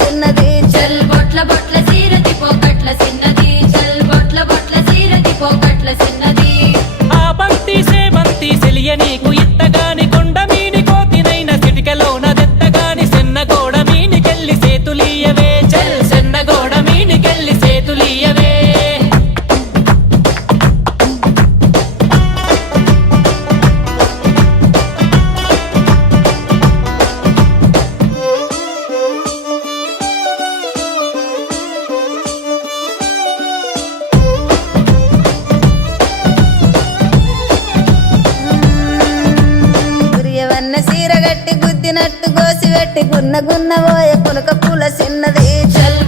చిన్నది చల్ బొట్ల బొట్ల సీరది పోకట్ల చిన్నది చల్ బొట్ల బొట్ల సీరది పోకట్ల చిన్నది ఆ బంతి సేమంతి సెలియ నీకు ఇత్తగాని కొండ మీని కోతినైన సిటికలోన దెత్తగాని సెన్నగోడ మీనికెళ్ళి సేతులీయవే చల్ సెన్నగోడ మీనికెళ్ళి సేతులీయవే గురియవన్న సీర గట్టి గుద్దినట్టు గోసి పెట్టి గున్న గున్న పోయే పులక పూల చిన్నది చల్